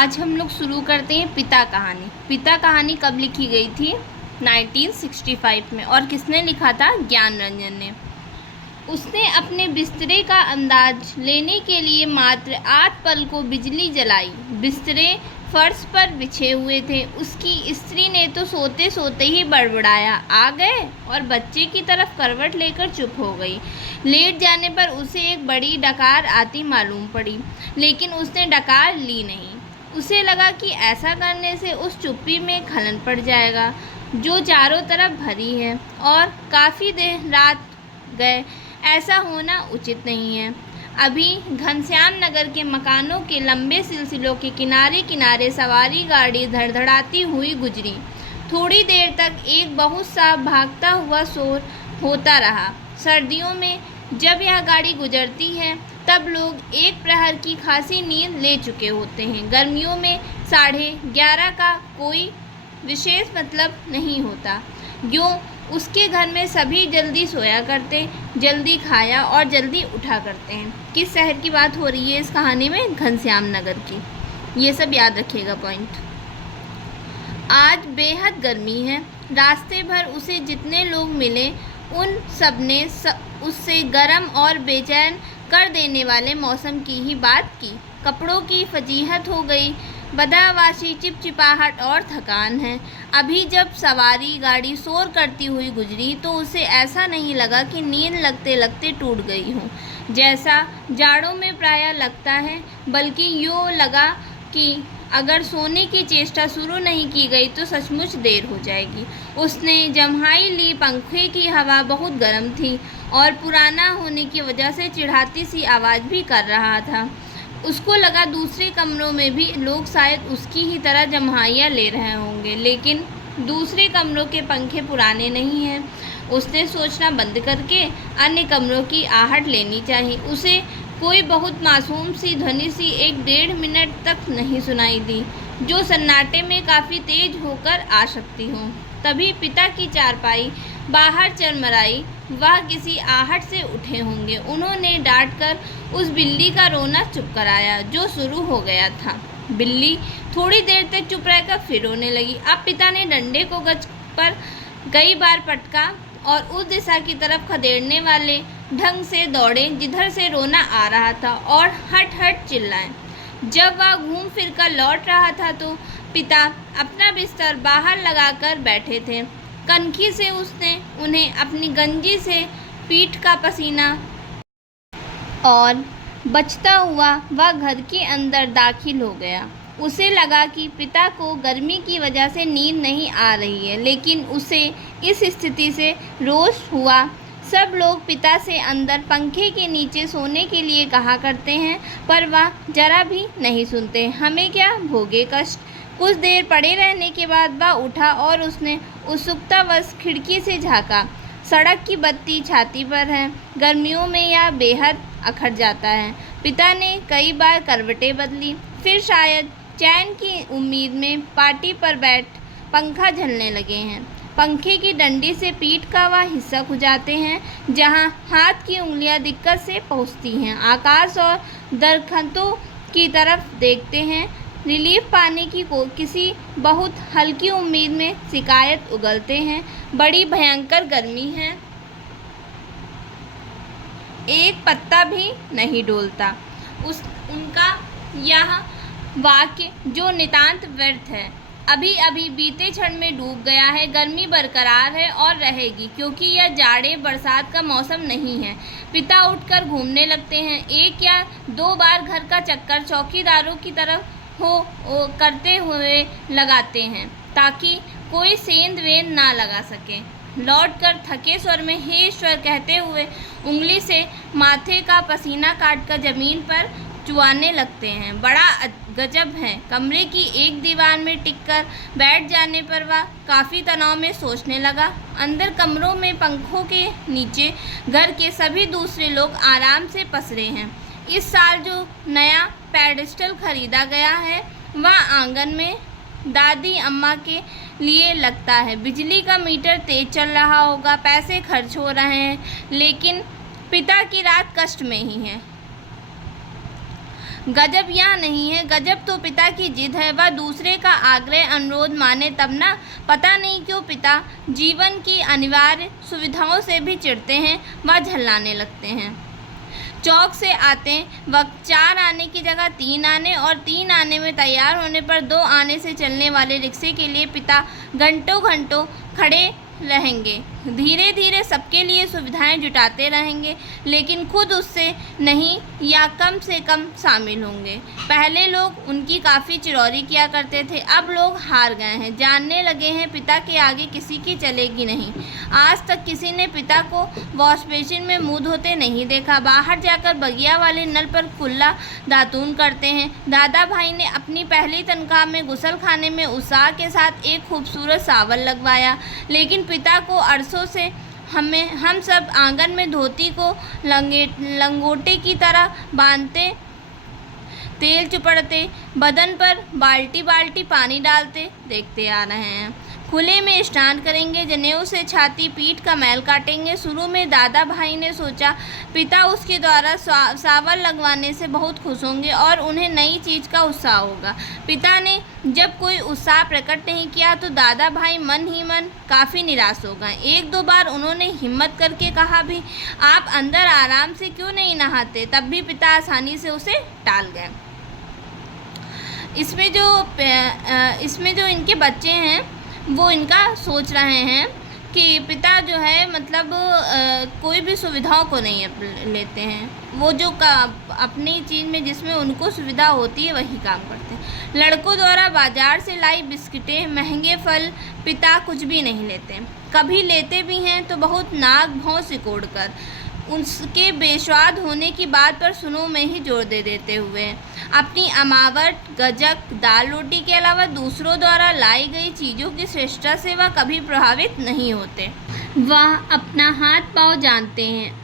आज हम लोग शुरू करते हैं पिता कहानी। पिता कहानी कब लिखी गई थी? 1965 में। और किसने लिखा था? ज्ञानरंजन ने। उसने अपने बिस्तरे का अंदाज लेने के लिए मात्र 8 पल को बिजली जलाई। बिस्तरे फर्श पर बिछे हुए थे। उसकी स्त्री ने तो सोते सोते ही बड़बड़ाया, आ गए, और बच्चे की तरफ करवट लेकर चुप हो गई। लेट जाने पर उसे एक बड़ी डकार आती मालूम पड़ी, लेकिन उसने डकार ली नहीं। उसे लगा कि ऐसा करने से उस चुप्पी में खलन पड़ जाएगा जो चारों तरफ भरी है, और काफ़ी देर रात गए, ऐसा होना उचित नहीं है। अभी घनश्याम नगर के मकानों के लंबे सिलसिलों के किनारे किनारे सवारी गाड़ी धड़धड़ाती हुई गुजरी। थोड़ी देर तक एक बहुत सा भागता हुआ शोर होता रहा। सर्दियों में जब यह गाड़ी गुजरती है तब लोग एक प्रहर की खासी नींद ले चुके होते हैं। गर्मियों में 11:30 का कोई विशेष मतलब नहीं होता। यूँ उसके घर में सभी जल्दी सोया करते, जल्दी खाया और जल्दी उठा करते हैं। किस शहर की बात हो रही है इस कहानी में? घनश्याम नगर की। ये सब याद रखिएगा पॉइंट। आज बेहद गर्मी है। रास्ते भर उसे जितने लोग मिले उन सब ने उससे गर्म और बेचैन कर देने वाले मौसम की ही बात की। कपड़ों की फजीहत हो गई, बदहवासी, चिपचिपाहट और थकान है। अभी जब सवारी गाड़ी शोर करती हुई गुजरी तो उसे ऐसा नहीं लगा कि नींद लगते लगते टूट गई हो, जैसा जाड़ों में प्रायः लगता है, बल्कि यूँ लगा कि अगर सोने की चेष्टा शुरू नहीं की गई तो सचमुच देर हो जाएगी। उसने जम्हाई ली। पंखे की हवा बहुत गर्म थी और पुराना होने की वजह से चिढ़ाती सी आवाज़ भी कर रहा था। उसको लगा दूसरे कमरों में भी लोग शायद उसकी ही तरह जम्हाइयाँ ले रहे होंगे, लेकिन दूसरे कमरों के पंखे पुराने नहीं हैं। उसने सोचना बंद करके अन्य कमरों की आहट लेनी चाहिए। उसे कोई बहुत मासूम सी ध्वनि सी 1-1.5 मिनट तक नहीं सुनाई दी, जो सन्नाटे में काफ़ी तेज होकर आ सकती हो। तभी पिता की चारपाई बाहर चरमराई। वह किसी आहट से उठे होंगे। उन्होंने डांटकर उस बिल्ली का रोना चुप कराया जो शुरू हो गया था। बिल्ली थोड़ी देर तक चुप रहकर फिर रोने लगी। अब पिता ने डंडे को गज पर कई बार पटका और उस दिशा की तरफ खदेड़ने वाले ढंग से दौड़े जिधर से रोना आ रहा था, और हट हट चिल्लाए। जब वह घूम फिर कर लौट रहा था तो पिता अपना बिस्तर बाहर लगाकर बैठे थे। कनखी से उसने उन्हें अपनी गंजी से पीठ का पसीना और बचता हुआ वह घर के अंदर दाखिल हो गया। उसे लगा कि पिता को गर्मी की वजह से नींद नहीं आ रही है, लेकिन उसे इस स्थिति से रोष हुआ। सब लोग पिता से अंदर पंखे के नीचे सोने के लिए कहा करते हैं, पर वह जरा भी नहीं सुनते। हमें क्या भोगे कष्ट। कुछ देर पड़े रहने के बाद वह उठा और उसने उत्सुकतावश खिड़की से झाँका। सड़क की बत्ती छाती पर है। गर्मियों में यह बेहद अखड़ जाता है। पिता ने कई बार करवटें बदली, फिर शायद चैन की उम्मीद में पाटी पर बैठ पंखा झलने लगे हैं। पंखे की डंडी से पीठ का वह हिस्सा खुजाते हैं जहां हाथ की उंगलियां दिक्कत से पहुंचती हैं। आकाश और दरख्तों की तरफ देखते हैं। रिलीफ पाने की किसी बहुत हल्की उम्मीद में शिकायत उगलते हैं। बड़ी भयंकर गर्मी है, एक पत्ता भी नहीं डोलता। उनका यह वाक्य जो नितांत व्यर्थ है, अभी अभी बीते क्षण में डूब गया है। गर्मी बरकरार है और रहेगी, क्योंकि यह जाड़े बरसात का मौसम नहीं है। पिता उठकर घूमने लगते हैं। 1 या 2 बार घर का चक्कर चौकीदारों की तरफ करते हुए लगाते हैं, ताकि कोई सेंध वेंध ना लगा सके। लौटकर थके स्वर में हे ईश्वर कहते हुए उंगली से माथे का पसीना काटकर जमीन पर चुआने लगते हैं। बड़ा गजब है। कमरे की एक दीवार में टिककर बैठ जाने पर वह काफ़ी तनाव में सोचने लगा। अंदर कमरों में पंखों के नीचे घर के सभी दूसरे लोग आराम से पसरे हैं। इस साल जो नया पेडेस्टल खरीदा गया है वह आंगन में दादी अम्मा के लिए लगता है। बिजली का मीटर तेज चल रहा होगा, पैसे खर्च हो रहे हैं, लेकिन पिता की रात कष्ट में ही है। गजब यहाँ नहीं है, गजब तो पिता की जिद है। वह दूसरे का आग्रह अनुरोध माने तब ना। पता नहीं क्यों पिता जीवन की अनिवार्य सुविधाओं से भी चिढ़ते हैं, वह झल्लाने लगते हैं। चौक से आते वक्त 4 आने की जगह 3 आने और 3 आने में तैयार होने पर 2 आने से चलने वाले रिक्शे के लिए पिता घंटों घंटों खड़े रहेंगे। धीरे धीरे सबके लिए सुविधाएं जुटाते रहेंगे, लेकिन खुद उससे नहीं या कम से कम शामिल होंगे। पहले लोग उनकी काफ़ी चिरौरी किया करते थे, अब लोग हार गए हैं, जानने लगे हैं पिता के आगे किसी की चलेगी नहीं। आज तक किसी ने पिता को वॉश बेसिन में मुँह धोते नहीं देखा। बाहर जाकर बगिया वाले नल पर कुल्ला दातून करते हैं। दादा भाई ने अपनी पहली तनख्वाह में गुसल खाने में उत्साह के साथ एक खूबसूरत सावन लगवाया, लेकिन पिता को अरसों से हम सब आंगन में धोती को लंगोटे की तरह बांधते, तेल चुपड़ते, बदन पर बाल्टी बाल्टी पानी डालते देखते आ रहे हैं। खुले में स्नान करेंगे, जनेऊ से छाती पीठ का मैल काटेंगे। शुरू में दादा भाई ने सोचा पिता उसके द्वारा सावर लगवाने से बहुत खुश होंगे और उन्हें नई चीज़ का उत्साह होगा। पिता ने जब कोई उत्साह प्रकट नहीं किया तो दादा भाई मन ही मन काफ़ी निराश हो गए। 1-2 बार उन्होंने हिम्मत करके कहा भी, आप अंदर आराम से क्यों नहीं नहाते? तब भी पिता आसानी से उसे टाल गए। इसमें जो इनके बच्चे हैं वो इनका सोच रहे हैं कि पिता जो है मतलब कोई भी सुविधाओं को नहीं लेते हैं, वो जो अपनी चीज़ में जिसमें उनको सुविधा होती है वही काम करते हैं। लड़कों द्वारा बाजार से लाई बिस्किटें, महंगे फल पिता कुछ भी नहीं लेते। कभी लेते भी हैं तो बहुत नाक भौं सिकोड़ कर, उसके बेस्वाद होने की बात पर सुनो में ही जोर दे देते हुए अपनी अमावट, गजक, दाल रोटी के अलावा दूसरों द्वारा लाई गई चीज़ों की श्रेष्ठता से वह कभी प्रभावित नहीं होते। वह अपना हाथ पाँव जानते हैं,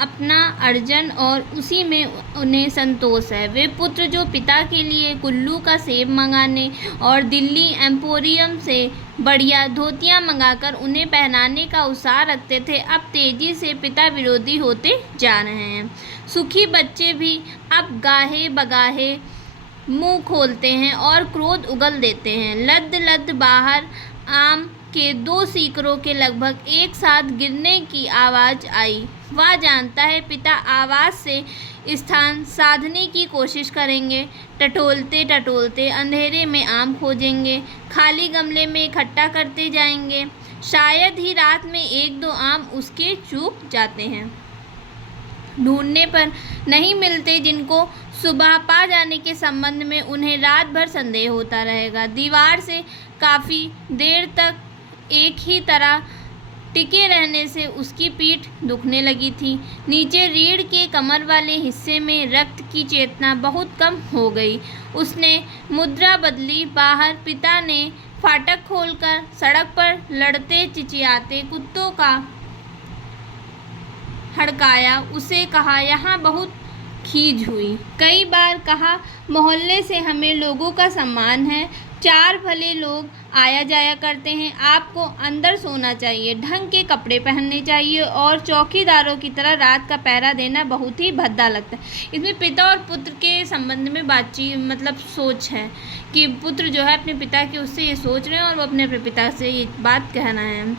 अपना अर्जन, और उसी में उन्हें संतोष है। वे पुत्र जो पिता के लिए कुल्लू का सेब मंगाने और दिल्ली एम्पोरियम से बढ़िया धोतियाँ मंगाकर उन्हें पहनाने का उत्साह रखते थे, अब तेज़ी से पिता विरोधी होते जा रहे हैं। सुखी बच्चे भी अब गाहे बगाहे मुंह खोलते हैं और क्रोध उगल देते हैं। लद लद बाहर आम के 2 सीकरों के लगभग एक साथ गिरने की आवाज़ आई। वह जानता है पिता आवाज़ से स्थान साधने की कोशिश करेंगे। टटोलते टटोलते अंधेरे में आम खोजेंगे, खाली गमले में इकट्ठा करते जाएंगे। शायद ही रात में 1-2 आम उसके चूक जाते हैं, ढूंढने पर नहीं मिलते, जिनको सुबह पा जाने के संबंध में उन्हें रात भर संदेह होता रहेगा। दीवार से काफ़ी देर तक एक ही तरह टिके रहने से उसकी पीठ दुखने लगी थी। नीचे रीढ़ के कमर वाले हिस्से में रक्त की चेतना बहुत कम हो गई। उसने मुद्रा बदली। बाहर पिता ने फाटक खोलकर सड़क पर लड़ते चिचियाते कुत्तों का हड़काया। उसे कहा, यहाँ बहुत खीज हुई। कई बार कहा, मोहल्ले से हमें लोगों का सम्मान है, 4 भले लोग आया जाया करते हैं, आपको अंदर सोना चाहिए, ढंग के कपड़े पहनने चाहिए और चौकीदारों की तरह रात का पहरा देना बहुत ही भद्दा लगता है। इसमें पिता और पुत्र के संबंध में बातचीत मतलब सोच है कि पुत्र जो है अपने पिता के उससे ये सोच रहे हैं और वो अपने पिता से ये बात कहना है,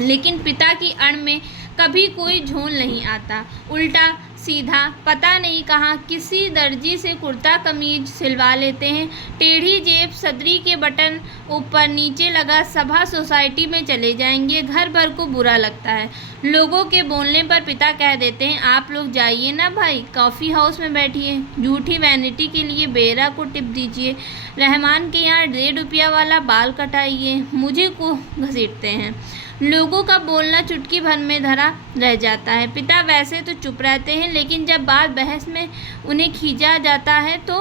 लेकिन पिता की अण में कभी कोई झोल नहीं आता। उल्टा सीधा पता नहीं कहाँ किसी दर्जी से कुर्ता कमीज सिलवा लेते हैं। टेढ़ी जेब, सदरी के बटन ऊपर नीचे लगा, सभा सोसाइटी में चले जाएंगे। घर भर को बुरा लगता है। लोगों के बोलने पर पिता कह देते हैं, आप लोग जाइए ना भाई, कॉफ़ी हाउस में बैठिए, झूठी वैनिटी के लिए बेरा को टिप दीजिए, रहमान के यहाँ 1.5 रुपया वाला बाल कटाइए, मुझे को घसीटते हैं। लोगों का बोलना चुटकी भर में धरा रह जाता है। पिता वैसे तो चुप रहते हैं, लेकिन जब बात बहस में उन्हें खींचा जाता है तो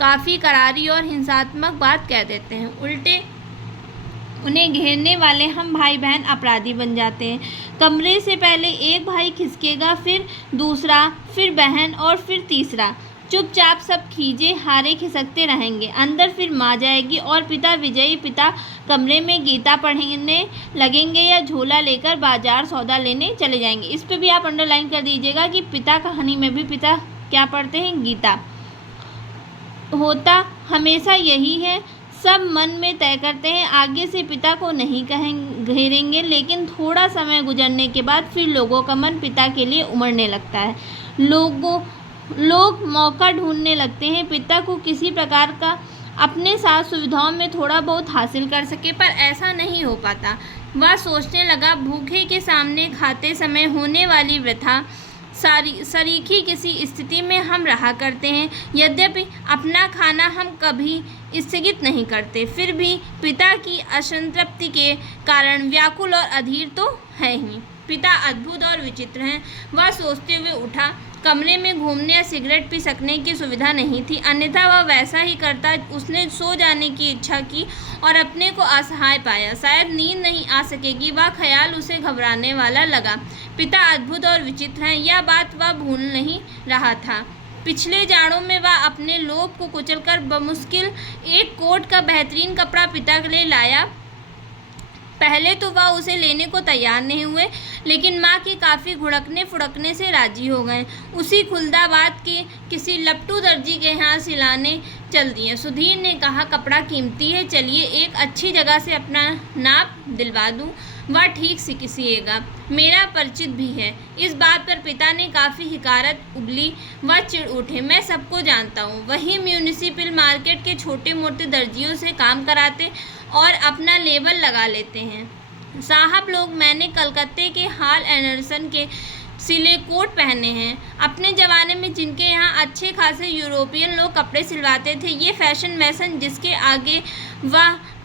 काफ़ी करारी और हिंसात्मक बात कह देते हैं। उल्टे उन्हें घेरने वाले हम भाई बहन अपराधी बन जाते हैं। कमरे से पहले एक भाई खिसकेगा, फिर दूसरा, फिर बहन और फिर तीसरा। चुपचाप सब खींचे हारे खिसकते रहेंगे। अंदर फिर माँ जाएगी और पिता विजयी पिता कमरे में गीता पढ़ने लगेंगे या झोला लेकर बाजार सौदा लेने चले जाएंगे। इस पे भी आप अंडरलाइन कर दीजिएगा कि पिता कहानी में भी पिता क्या पढ़ते हैं, गीता। होता हमेशा यही है, सब मन में तय करते हैं आगे से पिता को नहीं घेरेंगे, लेकिन थोड़ा समय गुजरने के बाद फिर लोगों का मन पिता के लिए उमड़ने लगता है। लोग मौका ढूंढने लगते हैं पिता को किसी प्रकार का अपने साथ सुविधाओं में थोड़ा बहुत हासिल कर सके, पर ऐसा नहीं हो पाता। वह सोचने लगा, भूखे के सामने खाते समय होने वाली वृथा सरीखी किसी स्थिति में हम रहा करते हैं। यद्यपि अपना खाना हम कभी स्थगित नहीं करते, फिर भी पिता की असंतृप्ति के कारण व्याकुल और अधीर तो है ही। पिता अद्भुत और विचित्र हैं, वह सोचते हुए उठा। कमरे में घूमने या सिगरेट पी सकने की सुविधा नहीं थी, अन्यथा वह वैसा ही करता। उसने सो जाने की इच्छा की और अपने को असहाय पाया। शायद नींद नहीं आ सकेगी, वह ख्याल उसे घबराने वाला लगा। पिता अद्भुत और विचित्र हैं, यह बात वह भूल नहीं रहा था। पिछले जाड़ों में वह अपने लोभ को कुचलकर बमुश्किल एक कोट का बेहतरीन कपड़ा पिता के लिए लाया। पहले तो वह उसे लेने को तैयार नहीं हुए, लेकिन माँ के काफ़ी घुड़कने फुड़कने से राजी हो गए। उसी खुलदाबाद के किसी लपटू दर्जी के यहाँ सिलाने चल दिए। सुधीर ने कहा, कपड़ा कीमती है, चलिए एक अच्छी जगह से अपना नाप दिलवा दूँ। वह ठीक सिएगा, मेरा परिचित भी है। इस बात पर पिता ने काफ़ी हिकारत उगली। वह चिढ़ उठे, मैं सबको जानता हूँ, वही म्यूनिसिपल मार्केट के छोटे मोटे दर्जियों से काम कराते और अपना लेबल लगा लेते हैं। साहब लोग, मैंने कलकत्ते के हॉल एंडरसन के सिले कोट पहने हैं। अपने ज़माने में जिनके यहाँ अच्छे खासे यूरोपियन लोग कपड़े सिलवाते थे, ये फैशन मैसन जिसके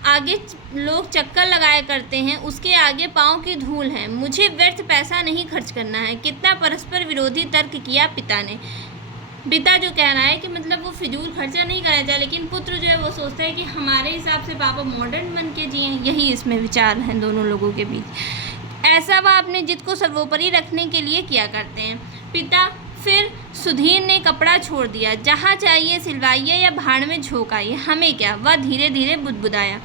आगे लोग चक्कर लगाया करते हैं, उसके आगे पाँव की धूल है। मुझे व्यर्थ पैसा नहीं खर्च करना है। कितना परस्पर विरोधी तर्क किया पिता ने। पिता जो कह रहा है कि मतलब वो फिजूल खर्चा नहीं करना चाहिए, लेकिन पुत्र जो है वो सोचता है कि हमारे हिसाब से पापा मॉडर्न बन के जिए। यही इसमें विचार हैं दोनों लोगों के बीच। ऐसा वह अपने जिद को सर्वोपरि रखने के लिए किया करते हैं। पिता फिर सुधीर ने कपड़ा छोड़ दिया। जहाँ चाहिए सिलवाइए या भाड़ में झोंक आइए, हमें क्या। वह धीरे धीरे बुदबुदाया।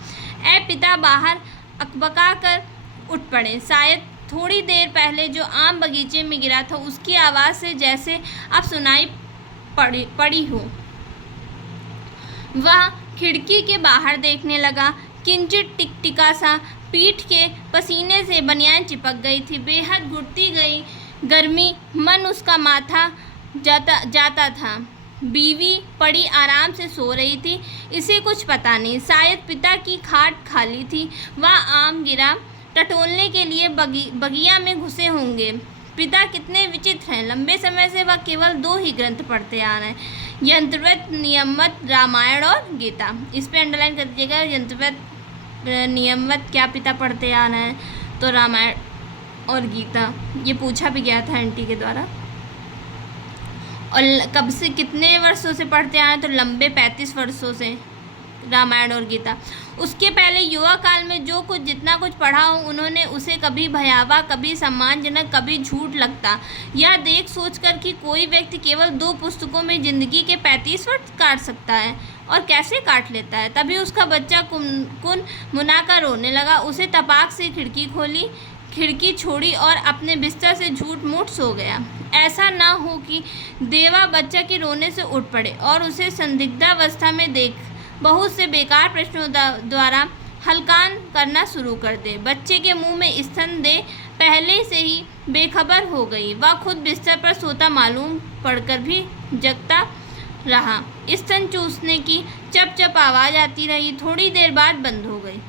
ऐ पिता, बाहर अकबका कर उठ पड़े। शायद थोड़ी देर पहले जो आम बगीचे में गिरा था उसकी आवाज़ से जैसे अब सुनाई पड़ी हो। वह खिड़की के बाहर देखने लगा। किंचित टिकटिका सा पीठ के पसीने से बनियान चिपक गई थी। बेहद घुटती गई गर्मी मन उसका माथा जाता था। बीवी पड़ी आराम से सो रही थी, इसे कुछ पता नहीं। शायद पिता की खाट खाली थी। वह आम गिरा टटोलने के लिए बगिया में घुसे होंगे। पिता कितने विचित्र हैं। लंबे समय से वह केवल 2 ही ग्रंथ पढ़ते आ रहे हैं, यंत्रवत नियमवत रामायण और गीता। इस पे अंडरलाइन कर दीजिएगा, यंत्रवत नियमवत क्या पिता पढ़ते आ रहे हैं, तो रामायण और गीता। ये पूछा भी गया था आंटी के द्वारा। और कब से कितने वर्षों से पढ़ते आ रहे हैं, तो लंबे 35 वर्षों से रामायण और गीता। उसके पहले युवा काल में जो कुछ जितना कुछ पढ़ा हो, उन्होंने उसे कभी भयावह, कभी सम्मानजनक, कभी झूठ लगता। यह देख सोचकर कि कोई व्यक्ति केवल 2 पुस्तकों में ज़िंदगी के 35 वर्ष काट सकता है, और कैसे काट लेता है। तभी उसका बच्चा कुन मुनाकर रोने लगा। उसे तपाक से खिड़की छोड़ी और अपने बिस्तर से झूठ मूठ सो गया। ऐसा ना हो कि देवा बच्चा के रोने से उठ पड़े और उसे संदिग्धावस्था में देख बहुत से बेकार प्रश्नों द्वारा हलकान करना शुरू कर दे। बच्चे के मुंह में स्तन दे पहले से ही बेखबर हो गई। वह खुद बिस्तर पर सोता मालूम पड़कर भी जगता रहा। स्तन चूसने की चप चप आवाज़ आती रही, थोड़ी देर बाद बंद हो गई।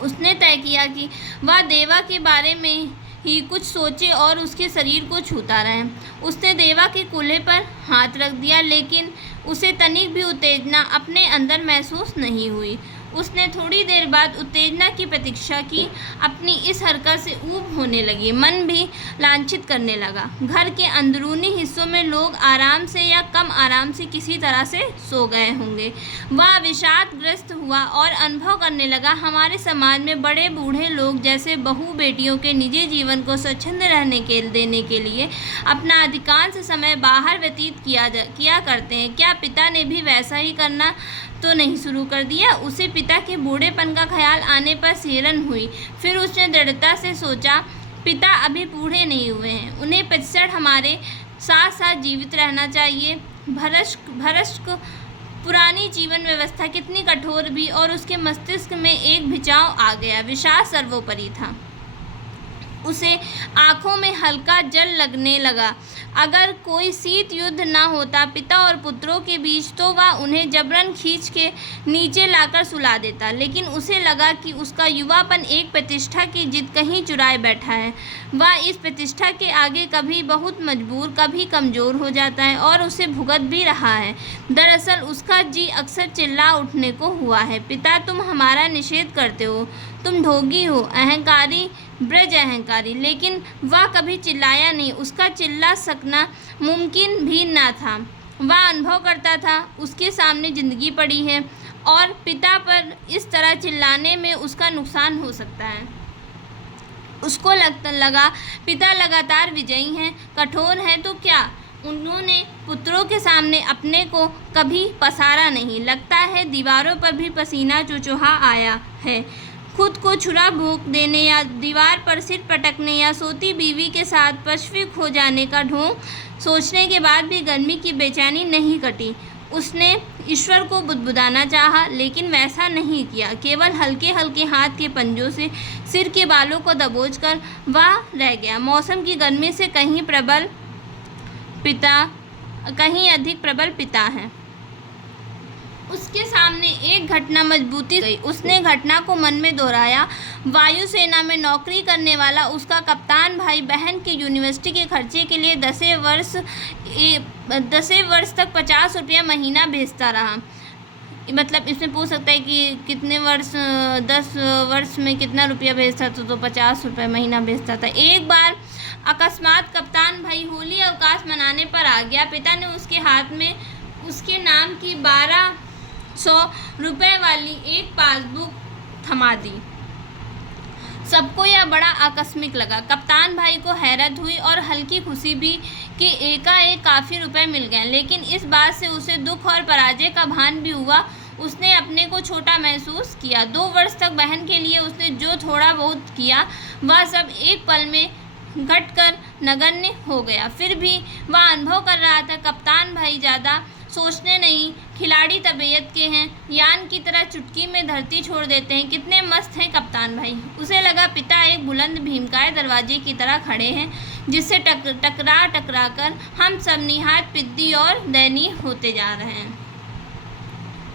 उसने तय किया कि वह देवा के बारे में ही कुछ सोचे और उसके शरीर को छूता रहे। उसने देवा के कूल्हे पर हाथ रख दिया, लेकिन उसे तनिक भी उत्तेजना अपने अंदर महसूस नहीं हुई। उसने थोड़ी देर बाद उत्तेजना की प्रतीक्षा की। अपनी इस हरकत से ऊब होने लगी, मन भी लांछित करने लगा। घर के अंदरूनी हिस्सों में लोग आराम से या कम आराम से किसी तरह से सो गए होंगे। वह विषादग्रस्त हुआ और अनुभव करने लगा, हमारे समाज में बड़े बूढ़े लोग जैसे बहू बेटियों के निजी जीवन को स्वच्छंद रहने देने के लिए अपना अधिकांश समय बाहर व्यतीत किया करते हैं। क्या पिता ने भी वैसा ही करना तो नहीं शुरू कर दिया? उसे पिता के बूढ़ेपन का ख्याल आने पर सिहरन हुई। फिर उसने दृढ़ता से सोचा, पिता अभी बूढ़े नहीं हुए हैं, उन्हें 65 हमारे साथ साथ जीवित रहना चाहिए। भरष्क पुरानी जीवन व्यवस्था कितनी कठोर भी, और उसके मस्तिष्क में एक भिचाव आ गया। विषाद सर्वोपरि था। उसे आंखों में हल्का जल लगने लगा। अगर कोई शीत युद्ध न होता पिता और पुत्रों के बीच, तो वह उन्हें जबरन खींच के नीचे लाकर सुला देता, लेकिन उसे लगा कि उसका युवापन एक प्रतिष्ठा की जिद कहीं चुराए बैठा है। वह इस प्रतिष्ठा के आगे कभी बहुत मजबूर, कभी कमज़ोर हो जाता है, और उसे भुगत भी रहा है। दरअसल उसका जी अक्सर चिल्ला उठने को हुआ है, पिता तुम हमारा निषेध करते हो, तुम ढोंगी हो, अहंकारी, ब्रज अहंकारी। लेकिन वह कभी चिल्लाया नहीं। उसका चिल्ला सकना मुमकिन भी न था। वह अनुभव करता था उसके सामने ज़िंदगी पड़ी है, और पिता पर इस तरह चिल्लाने में उसका नुकसान हो सकता है। उसको लगा पिता लगातार विजयी हैं, कठोर हैं, तो क्या उन्होंने पुत्रों के सामने अपने को कभी पसारा नहीं? लगता है दीवारों पर भी पसीना चुचुहा आया है। खुद को छुरा भोंक देने, या दीवार पर सिर पटकने, या सोती बीवी के साथ पश्चिम खो जाने का ढोंग सोचने के बाद भी गर्मी की बेचैनी नहीं कटी। उसने ईश्वर को बुदबुदाना चाहा, लेकिन वैसा नहीं किया। केवल हल्के हल्के हाथ के पंजों से सिर के बालों को दबोचकर वह रह गया। मौसम की गर्मी से कहीं अधिक प्रबल पिता है। उसके सामने एक घटना मजबूती गई। उसने घटना को मन में दोहराया। वायुसेना में नौकरी करने वाला उसका कप्तान भाई बहन के यूनिवर्सिटी के खर्चे के लिए 10 वर्ष तक 50 रुपया महीना भेजता रहा। मतलब इसमें पूछ सकता है कि कितने वर्ष, 10 वर्ष में कितना रुपया भेजता था, तो 50 रुपये महीना भेजता था। एक बार अकस्मात कप्तान भाई होली अवकाश मनाने पर आ गया। पिता ने उसके हाथ में उसके नाम की 1200 रुपये वाली एक पासबुक थमा दी। सबको यह बड़ा आकस्मिक लगा। कप्तान भाई को हैरत हुई और हल्की खुशी भी कि एकाएक काफ़ी रुपए मिल गए, लेकिन इस बात से उसे दुख और पराजय का भान भी हुआ। उसने अपने को छोटा महसूस किया। 2 वर्ष तक बहन के लिए उसने जो थोड़ा बहुत किया, वह सब एक पल में घटकर नगण्य हो गया। फिर भी वह अनुभव कर रहा था, कप्तान भाई ज़्यादा सोचने नहीं, खिलाड़ी तबीयत के हैं, यान की तरह चुटकी में धरती छोड़ देते हैं। कितने मस्त हैं कप्तान भाई। उसे लगा पिता एक बुलंद भीमकाय दरवाजे की तरह खड़े हैं, जिससे टकरा कर हम सब निहायत पिद्दी और दयनीय होते जा रहे हैं।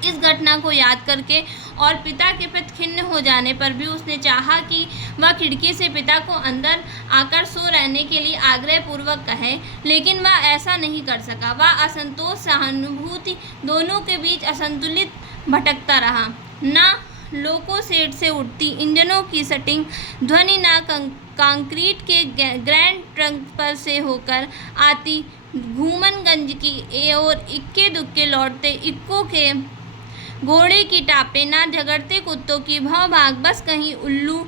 इस घटना को याद करके और पिता के प्रति खिन्न हो जाने पर भी उसने चाहा कि वह खिड़की से पिता को अंदर आकर सो रहने के लिए आग्रहपूर्वक कहे, लेकिन वह ऐसा नहीं कर सका। वह असंतोष, सहानुभूति दोनों के बीच असंतुलित भटकता रहा। ना लोको सेट से उठती इंजनों की सटिंग ध्वनि, ना कंक्रीट के ग्रैंड ट्रंक पर से होकर आती घूमनगंज की और इक्के दुक्के लौटते इक्को के घोड़े की टापे, ना झगड़ते कुत्तों की भौं भाग। बस कहीं उल्लू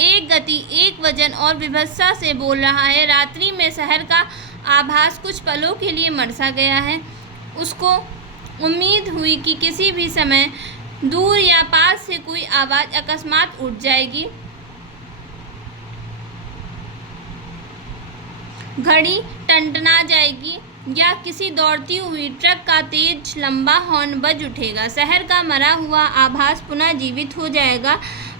एक गति, एक वजन और विभत्सा से बोल रहा है। रात्रि में शहर का आभास कुछ पलों के लिए मरसा गया है। उसको उम्मीद हुई कि किसी भी समय दूर या पास से कोई आवाज़ अकस्मात उठ जाएगी। घड़ी टंटना जाएगी, या किसी दौड़ती हुई ट्रक का तेज लंबा हॉर्न बज उठेगा। शहर का मरा हुआ आभास पुनः जीवित हो जाएगा।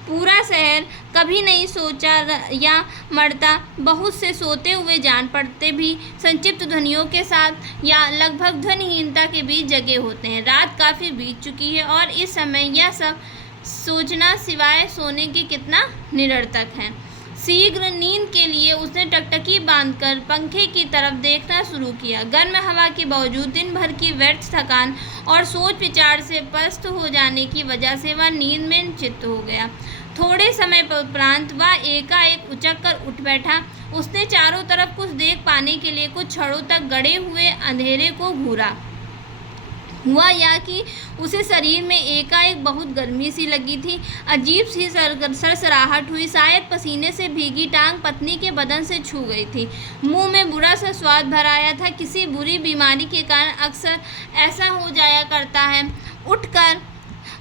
पूरा शहर कभी नहीं सोचा या मरता। बहुत से सोते हुए जान पड़ते भी संक्षिप्त ध्वनियों के साथ या लगभग ध्वनिहीनता के बीच जगे होते हैं। रात काफ़ी बीत चुकी है और इस समय यह सब सोचना सिवाय सोने के कितना निरर्थक है। शीघ्र नींद के लिए उसने टकटकी बांधकर पंखे की तरफ देखना शुरू किया। गर्म हवा के बावजूद दिन भर की व्यर्थ थकान और सोच विचार से पस्त हो जाने की वजह से वह नींद में चित्त हो गया। थोड़े समय उपरांत वह एकाएक उचक कर उठ बैठा। उसने चारों तरफ कुछ देख पाने के लिए कुछ क्षणों तक गड़े हुए अंधेरे को घूरा। हुआ या कि उसे शरीर में एकाएक बहुत गर्मी सी लगी थी। अजीब सी सरसराहट हुई। शायद पसीने से भीगी टांग पत्नी के बदन से छू गई थी। मुंह में बुरा सा स्वाद भर आया था। किसी बुरी बीमारी के कारण अक्सर ऐसा हो जाया करता है। उठकर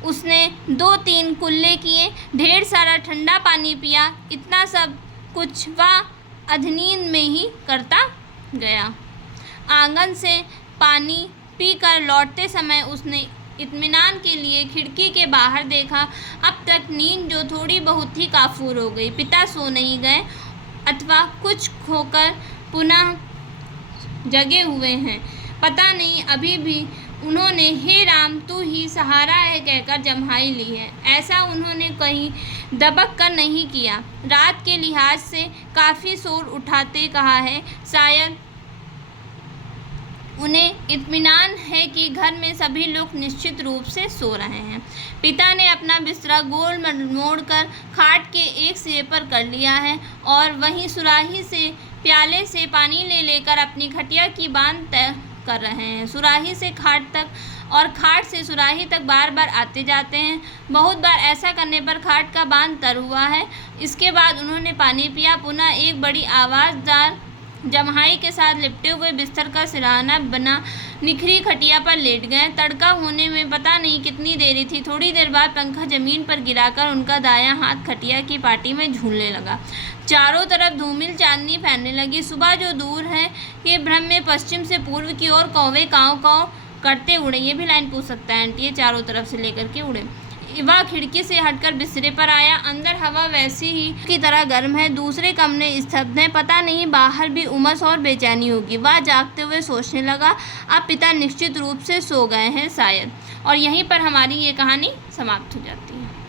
उसने 2-3 कुल्ले किए, ढेर सारा ठंडा पानी पिया। इतना सब कुछ वह अधनींद में ही करता गया। आंगन से पानी पीकर लौटते समय उसने इत्मीनान के लिए खिड़की के बाहर देखा। अब तक नींद जो थोड़ी बहुत थी काफूर हो गई। पिता सो नहीं गए अथवा कुछ खोकर पुनः जगे हुए हैं, पता नहीं। अभी भी उन्होंने हे राम तू ही सहारा है कहकर जम्हाई ली है। ऐसा उन्होंने कहीं दबक कर नहीं किया। रात के लिहाज से काफ़ी शोर उठाते कहा है। शायद उन्हें इत्मीनान है कि घर में सभी लोग निश्चित रूप से सो रहे हैं। पिता ने अपना बिस्तरा गोल मोड़कर खाट के एक सिरे पर कर लिया है और वहीं सुराही से प्याले से पानी ले लेकर अपनी खटिया की बांध तय कर रहे हैं। सुराही से खाट तक और खाट से सुराही तक बार बार आते जाते हैं। बहुत बार ऐसा करने पर खाट का बांध तर हुआ है। इसके बाद उन्होंने पानी पिया, पुनः एक बड़ी आवाज़दार जम्हाई के साथ लिपटे हुए बिस्तर का सिरहाना बना निखरी खटिया पर लेट गए। तड़का होने में पता नहीं कितनी देरी थी। थोड़ी देर बाद पंखा जमीन पर गिराकर उनका दायां हाथ खटिया की पाटी में झूलने लगा। चारों तरफ धूमिल चांदनी फैलने लगी। सुबह जो दूर है ये भ्रम में पश्चिम से पूर्व की ओर कौवे काँव काँव करते उड़े। ये भी लाइन पूछ सकता है आंटी, ये चारों तरफ से लेकर के उड़े। वह खिड़की से हटकर बिस्तरे पर आया। अंदर हवा वैसी ही की तरह गर्म है। दूसरे कमरे स्तब्ध हैं। पता नहीं बाहर भी उमस और बेचैनी होगी। वह जागते हुए सोचने लगा, अब पिता निश्चित रूप से सो गए हैं शायद। और यहीं पर हमारी ये कहानी समाप्त हो जाती है।